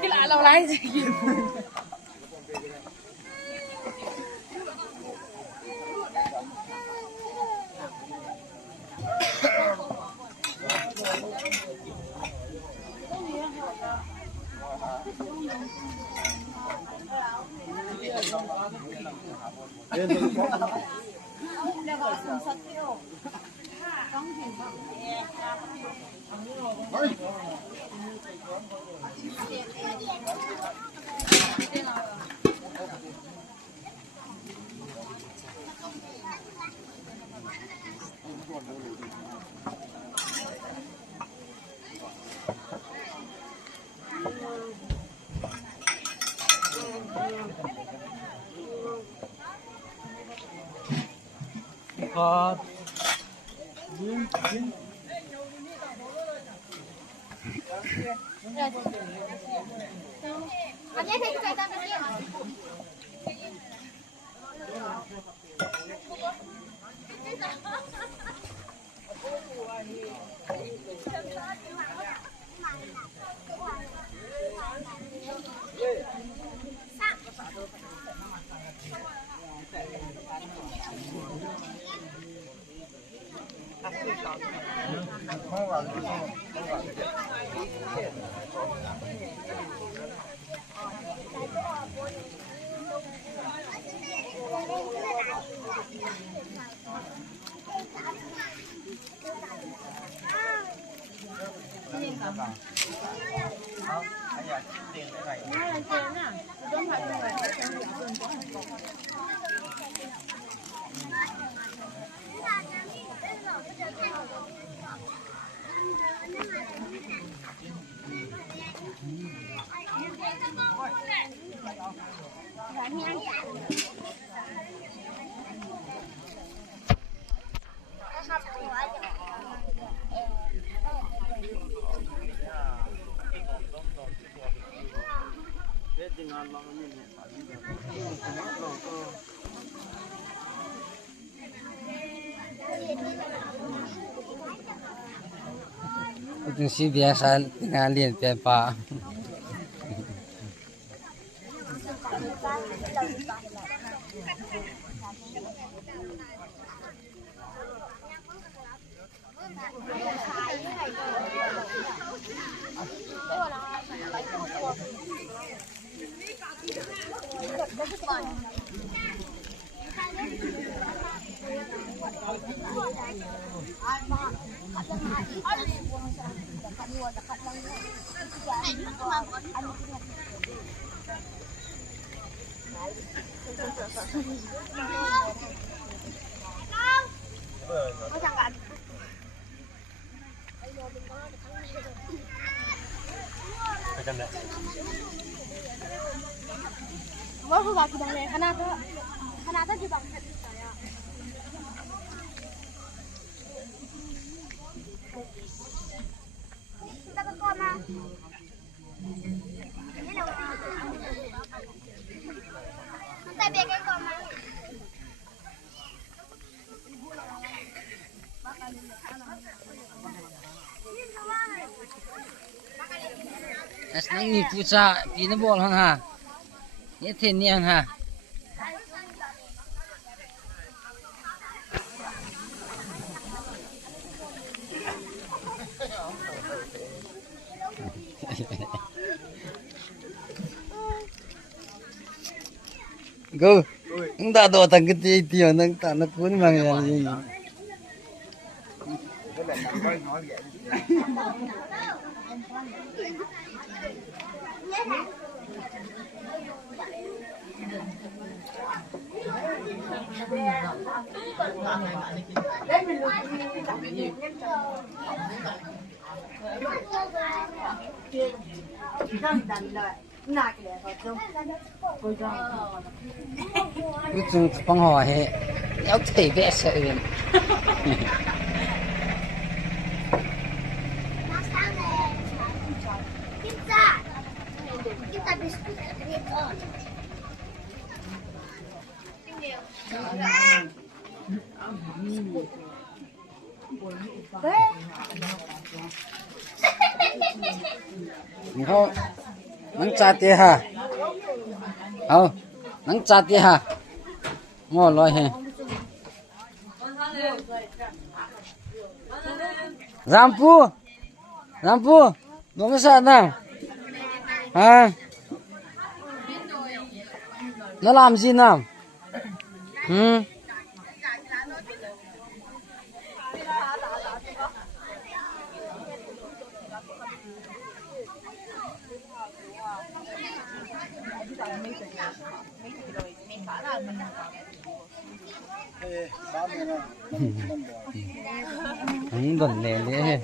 cái lạ lâu lái gì có anh ấy thấy cái tay bên kia Từng sĩ biasa dengan lian tempa. Wah, aku gak kudang deh, karena juga saya. Kita ke koma. Ini đâu? Kita bikin koma. Nang ni pucha pina bol hang ha. Ni then ni hang ha. Go. Nang da do tang cái ti nang ta na kun mang ya ni. Cứ chung phong hòa hệ, éo thể vẽ sợ liền. Kita biskuit itu. Không, nắng chát thế hả? Không, nắng chát thế hả? Ngon rồi hả? Rampu, nó có sao nào? À, nó làm gì nào? Ừ. Không đồn lẻ lẻ.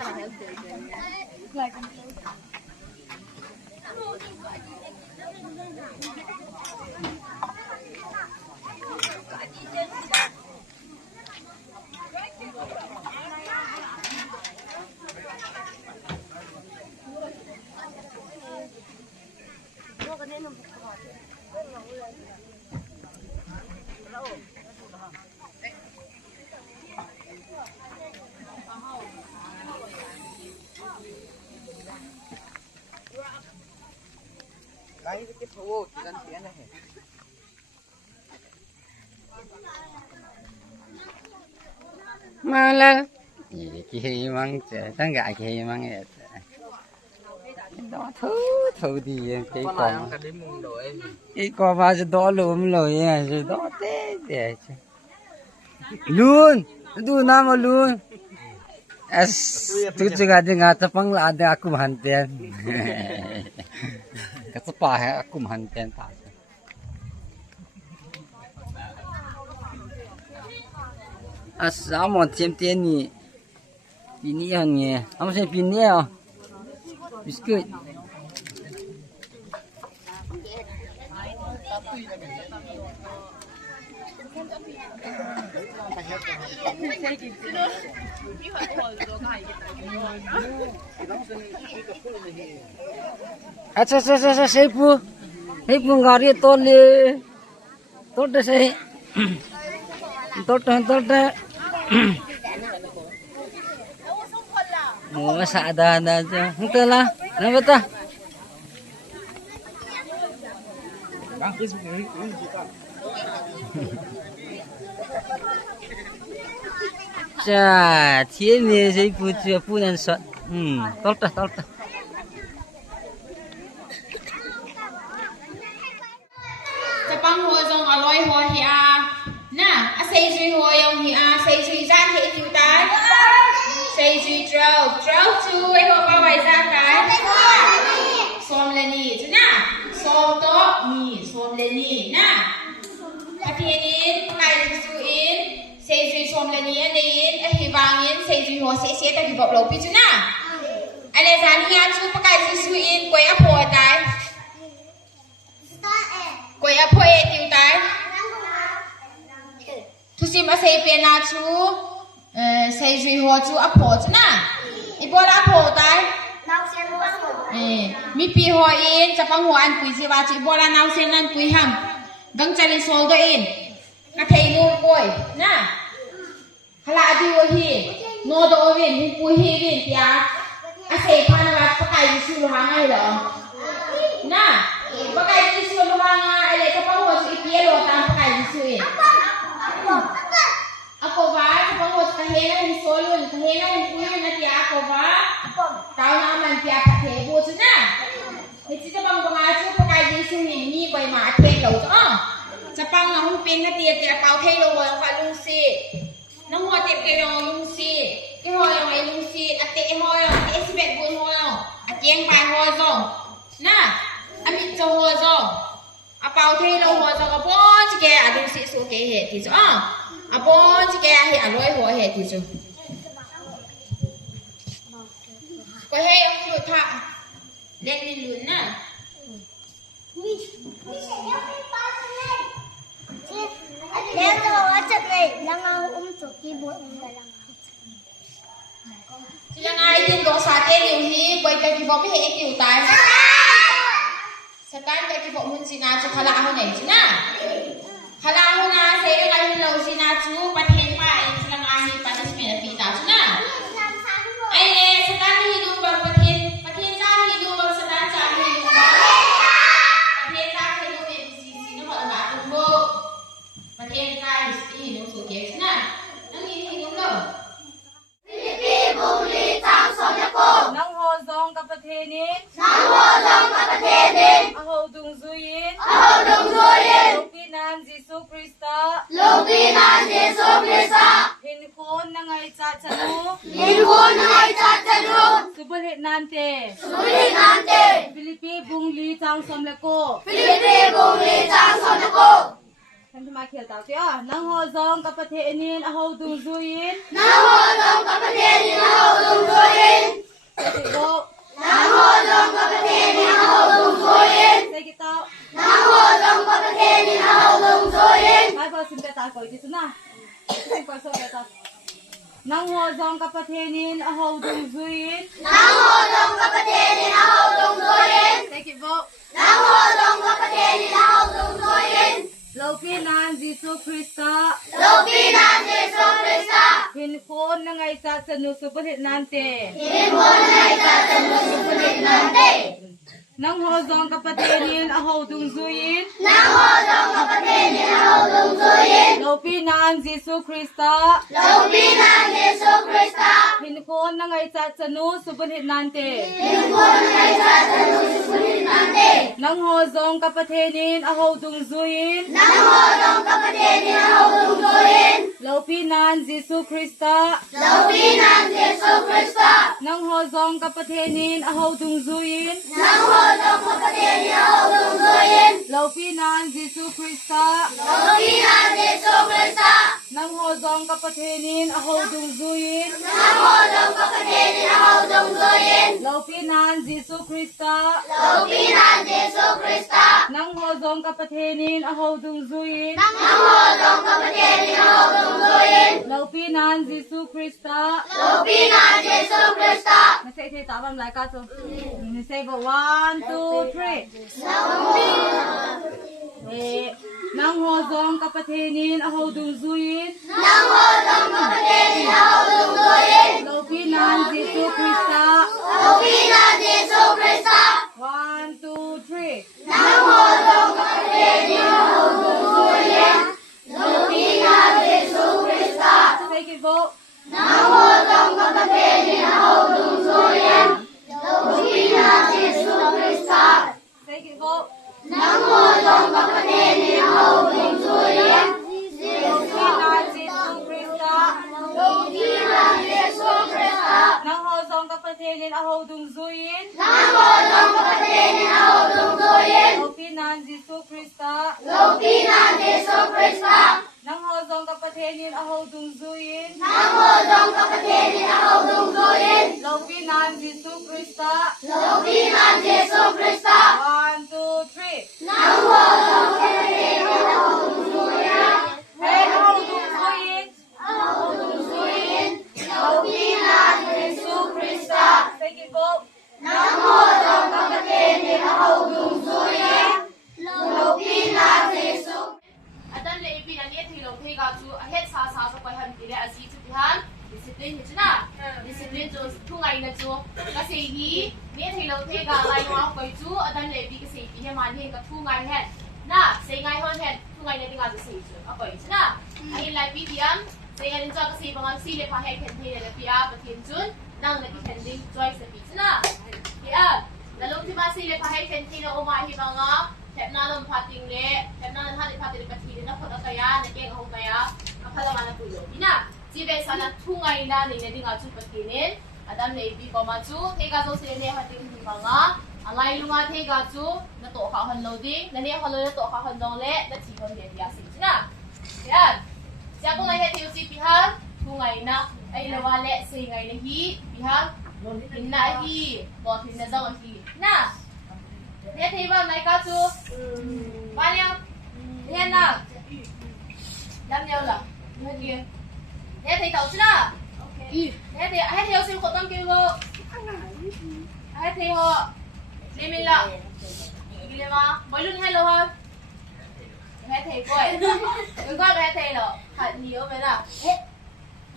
Lấy cái thu'a chỉ cần tiền này. Malah, kihil mang trẻ, tăng gái kihil mang hết. Đó thú thì cái con vào cho đó lùm rồi rồi đó thế để luôn, tu nam luôn. Tu juga dengan Chapang ada aku mhanten. Kata pa aku mhanten tak. Asam macam ni, ini yang ni. Apa sih ini ah? Biskut. अच्छा sei pu ngari tole tote sei tote mau sa ada aja betul lah betul Chà, thiên nhiên sẽ phụ nhân sợ, tốt rồi. Chapang hoa dòng aloi hoa hi a, na, a say duy hoa yong hi a, say duy gian hi tiêu tai, say duy trâu chu ai hoa bao vài gian cái, xôm lên đi, chứ na, xôm to mi, xôm lên đi, na, Pathen in, kai su in. Say duy xôm lên đi anh in, hi vàng in, say duy hoa sẽ ta đi bọc lẩu pi chứ na, anh ấy gian hi a chu pakai su in, quay áp hoa tai. Quay áp hoa tiêu tai. Thu sim a say pe na chu, say duy hoa chu áp hoa chứ na, ipo la áp hoa tai. Mi pi hoa in, chapang hoa an pui si ba chu ipo la nau sen an pui ham, gang chali sol do in. Ka thei nu koi na hala di o hi no do win hu pu hi win tia a sei phan wa pakai ji su lo hanga lo na pakai ji su lo hanga ale ka pa ho si pie lo tam pakai ji su in ako ba ka ho ka he na hi so lo ka he na hu pu na tia ako ba tao na man tia ka the bu chu na he chi ta bang ba chu pakai ji su hin ni bai ma the lo cho Chapang là không pin cái tiệt tiệt bao thay luôn rồi phải lung xì nó hoa tiệt cái rồi lung xì cái hoa rồi lung xì à tệ hoa rồi tệ xí bẹt buồn hoa rồi à chén bài hoa rồi na à mít cho hoa rồi à bao thay luôn hoa rồi à bốn chỉ cái à lung xì số cái hệ thì sao à bốn chỉ cái hệ à lối hoa hệ thì sao cái hệ ông được thà lên đi luôn na Nếu tôi chụp này, đang chụp keyboard này là chị đang ai tin có sao tên điều gì quay cái kỳ vọng hệ kiểu tài sao cái kỳ vọng muốn gì nào cho khá lạ hơn này chứ na khá lạ hơn na thế cái ngày lâu gì nào chú bắt hiện phải chị đang ai bắt được mình bị tao chứ na anh nè sao cái gì luôn bằng bắt hiện ra thì luôn bằng sao cái trả thì luôn bắt hiện ra thì luôn bị gì nó gọi là bạn cùng vô bắt hiện ra thì nó số kế chứ na nó nghĩ thì đúng rồi Nang ho zong ka pathenin aho dung zuyin Lupinan Jesu Krista hin khon na ngai cha chanu subulhit nante Philippi bungli chang som leko Kan thuma khel taw ti a nang ho zong ka pathenin aho dung zuyin Go. Say kita. Bible sim beta ko itu na. Ko so beta. Nang ho zong ka pathenin aho dung zuin. Say ki bo. Lupinan Jesu Krista hin khon na ngai sa chanu subulhit nante nang ho zong ka pathenin aho dung zuyin Lupinan Jesu Krista hin khon na ngai sa chanu subulhit nante nang ho zong ka pathenin aho dung zuyin Lupinan Jesu Krista nang ho zong ka pathenin aho dung zuyin Lupinan Jesu Krista Nang ho zong kapathenin aho dung zuin. Lopinan Jesu Krista. Nang ho zong kapathenin aho dung zuin. Lopinan Jesu Krista. Nasa ite tabam lai ka to. Nasa ba 1, 2, 3. Nang ho zong kapathenin aho dung zuin. Lopinan Jesu Krista. 1, 2, 3. Take it vote. Take it vote. Nang ho zong kapathenin aho dung zuin. Lopinan Jesu Krista. Nang ho zong kapathenin aho dung zuin. Lopinan Jesu Krista. 1, 2, 3. Hey, aho dung zuin. Lopinan Jesu Krista. Take it vote. Adan le ipi na ne thilo the ga chu a het sa sa ko han ti le a si chu han discipline hi chna discipline chu thu ngai na chu ka se hi ne thilo the ga lai wa ko chu adan le ipi ka se hi he man he ka thu ngai he na se ngai hon he thu ngai ne ti ga chu se chu a ko chna a hi lai pi diam se ga cha ka se bang si le pha he khen the le pi a pa thin chun nang na ki khen ding choice se pi chna ya la lo ti ba si le pha he khen thi na o ma hi bang a Thẹp na lom pating le, thẹp na hati pati le pati le na khot akaya, na keng hong kaya, apala mana pulo. Ina, jibe sana thungai na ni ne dinga chu patinin, adam le bi ko ma chu, thega zo se ne hating hi banga, alai lunga thega chu na to kha han lo ding, na ne holo na to kha han dong le, na chi hon le ya sing na. Yan. Sia ko la he tiu chi pi ha, thungai na, ai le wa le se ngai le hi, pi ha, hin na hi, bo hin na dong hi. Na. Nè thì vào này cao su bao nhiêu? Nè nào 5 nhiêu là? Nè kia nè thì tàu chứ nào? Nè thì hai theo siêu khổ tâm kêu vô hai thì họ đi mình là đi lên mà mấy lần hai lâu hơn hai thì coi đừng coi hai thì là thật nhiều vậy nào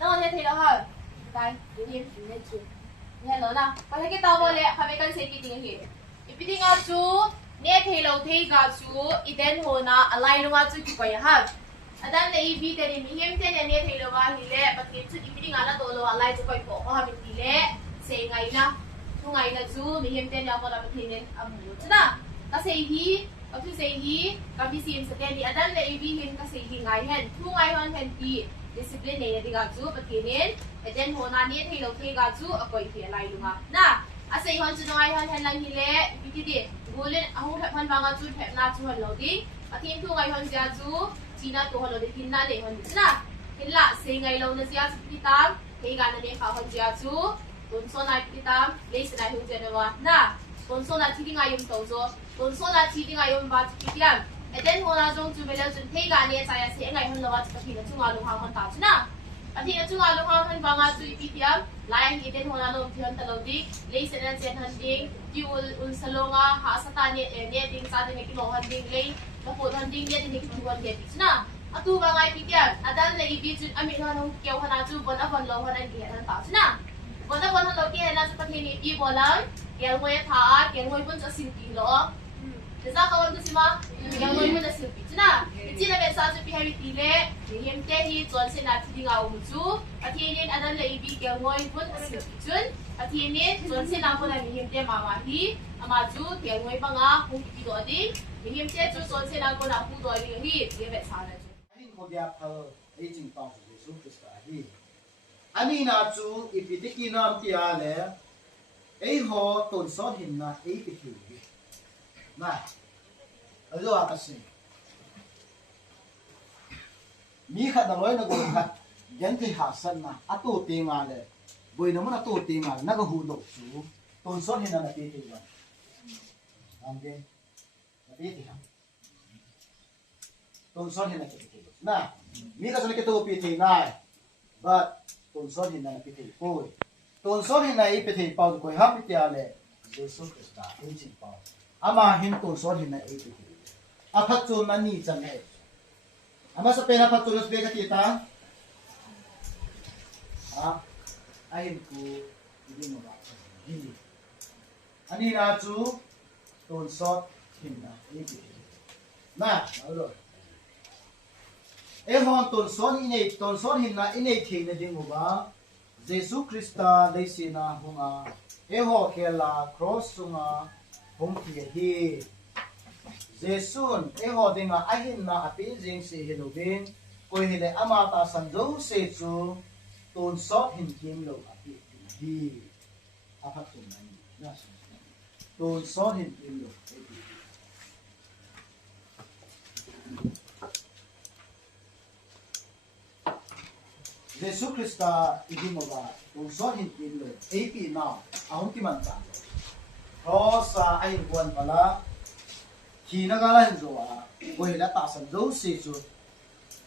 nó hai thì là hơn cái đi nè lớn nào có thấy cái tàu vô lẹ phải mấy cân xe kia tiền gì Ipiting nga chu, ne thelo the ga chu, iden ho na alai lunga chu ki koy ha. Adan le ibi te ni him te ne thelo wa hi le, patin chu ipiting nga na dolo alai chu koy ko ha mi le, se ngai na. Thu ngai na chu mi him te na ko la patin ne amu chna. Ka se hi, ka thu se hi, ka bi sim se te ni adan le ibi him ka se hi ngai hen. Thu ngai hon hen ki discipline ne di ga chu patin ne, iden ho na ne thelo the ga chu a koy hi alai lunga. Na Asay hon sunay hon hen lang hile ipiti gulin ahu phep hon banga chu phep na chu hon lodi atin thu ngai hon sia chu china tu hon lodi tin na le hon chna hilla se ngai lo na sia ipiti tam he ga na ne kha hon sia chu ton so na ipiti tam le se na hu je na wa na ton so na thi ngai yum to zo ton so na thi ngai yum ba ipiti lam eten ho na jong chu be la chu he ga ne cha ya se ngai hon lo wa chu thi na chu nga lu ha hon ta chna atin chu nga lu ha hon banga chu ipiti am Lain iten hona lom thion talodi leisen an chen handing ki ul salonga ha sata ne ding sa ne ki lo handing le na po handing ne ni ki tuan ge na atu ba ngai pitian adan le ibi chu ami hon hong keu hana chu bon avon lo honan ki han ta na bon avon lo ki hana chu pathini i bolan kel ngoi tha kel ngoi bun cha sin ki lo Desa kawan tu sima yang ngoi bun cha sin ki na chi na be sa chu pi hai ti le him te hi chon se na thi nga u chu athinin adan le ibi kel ngoi bun cha sin ki chun athinin chon se na ko la him te ma ma hi ama chu kel ngoi banga hung ki do di him te chu chon se na ko na hu do di hi ye be sa na chu Dia phal aging tong Yesu Krista hi ani na chu ipitiki nam tia le ei ho ton so hin na ei pithi na alo akasi mi khat na loi na go khat gen thi ha san na atu ti nga le boi no na tu ti nga na ga hu do chu ton son hin na ti ti ba am ge na ti ti ha ton son hin na ti ti na mi ka son ke tu pi ti na but ton son hin na pi ti koi ton son hin na i pi ti pau ko ha pi ti ale Jesus Christ ai chi pau ama hin ton son hin na i pi ti a phat chu na ni chan he ama sa pena phat chu los be ka ti ta ha ai ku ni mo ba hi ani na chu ton son hin na i pi ti na alo e hon ton son hin na inei thei na ding ba Jesus Christa leisina hunga e ho khela cross sunga hum thi hi Jesus e ho dinga ahin na api jing se helobin koi hele ama ta san jo se chu ton son hin kim lo api hi apa tu nai na ton son hin kim lo Jesus Christa idimoga ton son hin kim lo ap now ahum ki man ta rosa ai buan pala khi na ga lan zo a koi la ta san zo se chu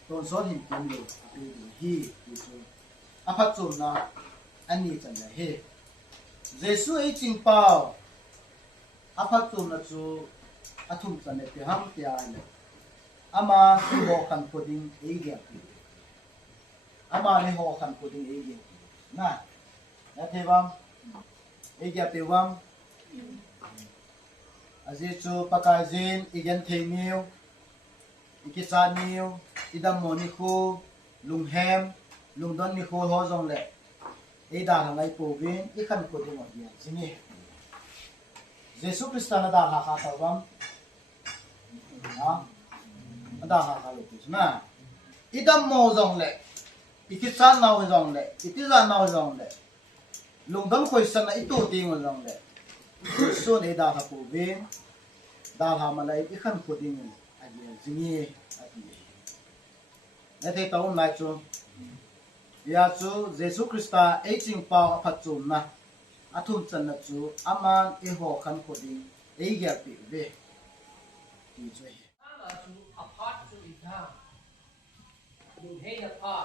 ton son hin kim lo api hi chu aphat chu na ani chan la he Jesus ai ching pao aphat chu na chu athum chan ne te ham te ai le ama ki ho kan poding ei ge ama ne ho kan poding ei ge na te bam ei ge te bam aje chu pakajin igen themiu ikisaniu idam moniku lunghem lungdon ni khol ho jong le ei da ngai povin i kan ko de mo dia sini Jesus Christ na da ha ta bam ha da ha lo tu na idam mo jong le ikisan na ho jong le itiza na ho jong le lungdon khoi san na itu ting ho jong le so ne da ha povin da ha malai i kan ko ding aje sini ati na te taum lai chu ya chu Jesus Christa aging pa phachu na athum chan na chu aman e ho khan ko ding ei gya pi be ti chu he ala chu apart chu ita du he na pa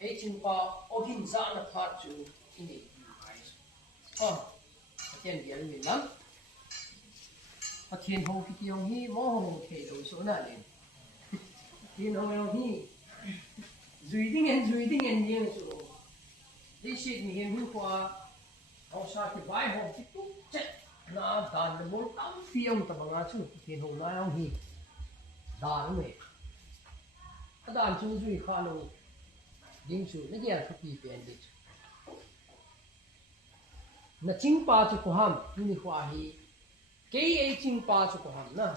aging pa ogin za na pa chu ini oh patien bian min lam patien ho ki yong hi mo ho ke do so na le tin ho yong hi zui ding en yen so this shit ni hen hu kwa au sa ki bai ho ki tu chet na dan de mol tam fiong ta banga chu tin ho na yong hi dan me dan chu zui kha lo ding chu na ya ka pi pen de na ching pa chu ko ham ni kwa hi ke ai ching pa chu ko ham na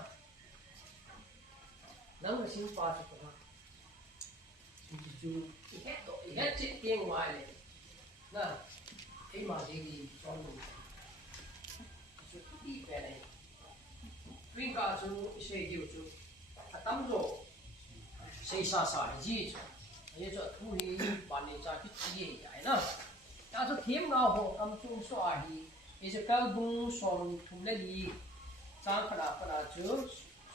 nang na ching pa chu ko ham chu hết chuyện tiếng ngoài này nè cái mà gì cho mình chú đi về này viên cả chú sẽ điều chú tắm rồi sẽ sa gì chú ấy cho thu hi bản này cho cái gì vậy nè ta cho thêm nào hộ cầm chung xoa hi ấy cho cái bung xoom thùng lấy đi sang cái là chú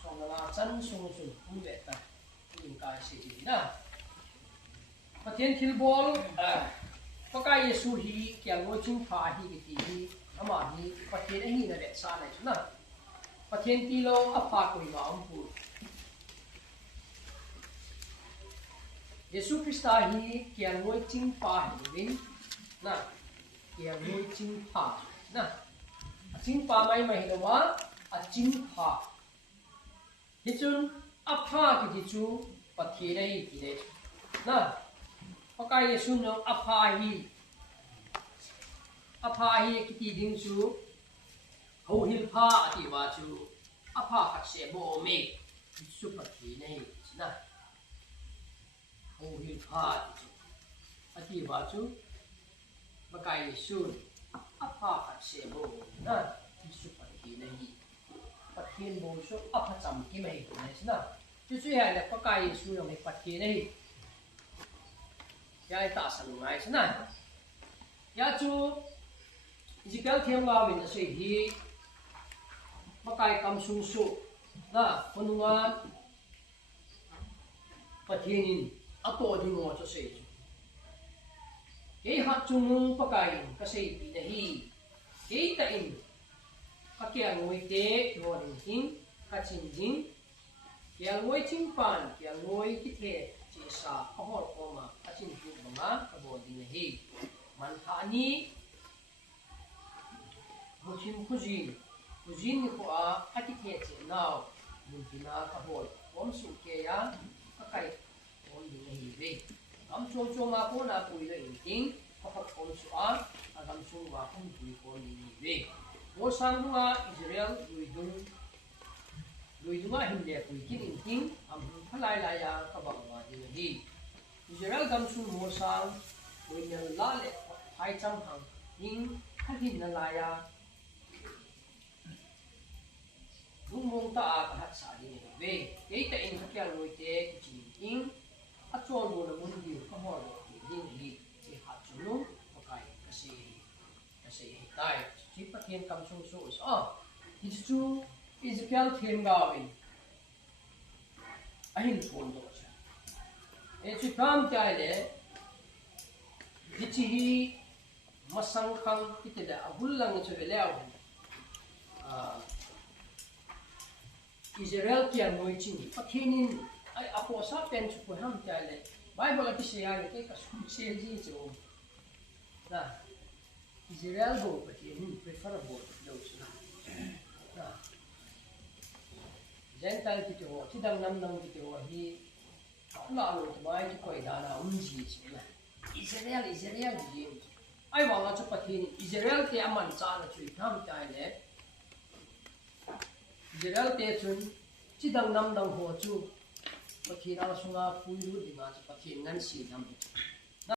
xoom là chân xoom xoom không biết ta viên cả sẽ gì nè Pathen thilbol pakai Yesu hi kyang ngoi chung pha hi ki ti hi ama hi pathen a hi na le sa lai na pathen ti lo a pha koi ma am pu Yesu Christa hi kyang ngoi chung pha hi win na kyang ngoi chung pha na chung pa mai mai lo wa a chung pha hi chun a pha ki ti chu pathen ai ki le na pakai Yesu no apa hi kiti ding su ho hil pha ati wa chu apa khat se bo me su pathi nei na ho hil pha ati wa chu pakai Yesu apa khat se bo na su pathi nei pathin bo su apa cham ki mai nei na chu chu ya le pakai Yesu no me pathi nei ya ta san ngai sana ya chu Ezekiel thiam ga min se hi makai kam sung su na konunga Pathenin ato di mo cho se ye hat chung pakai ka se pi na hi ye ta in ka kya ngoi te ngor hin ka chin jing kya ngoi ching pan kya ngoi ki the chi sa ka hor ko ma ka chin tu ma ka bo di na hi man tha ni mo chim kujin ni ko a ka ti the che naw mun ti na ka hor om su ke ya ka kai om di na hi ve am chom chom ma ko na pui le in ting ka hot om su a agam su wa hum pui ko ni ni ve mo sang nga Israel lui dung him le pui kin in ting am phalai la ya ka ba wa di na hi Israel gam su mo sang lui ne la le hai cham hang ning ka hin na la ya lung mong ta a ka hat sa di ni ve ye ta in ka kya loi te chi ing a chon mo na mun di ka ho lo ding hi che ha chu lu ka kai ka si tai chi Pathen kam sung so is hi chu Ezekiel thiam ga win a hin phon do cha e chi kam kai le hi chi hi masang khang ki te da abul lang che le aw Israel kia ngoi ching Pathenin ai apo sa pen chu ko ham ta le Bible ati se ya le ke ka su se ji chu na Israel go Pathenin preferable those na Gentile ki to ti dang nam ki to hi la lo to mai ki ko da na ji chi na Israel ji ai wa la chu Pathenin Israel ke aman cha na chu tham ta le Israel te chun chi dang nam dang ho chu Pathen ala sunga pui lu di ma chu Pathen ngan si nam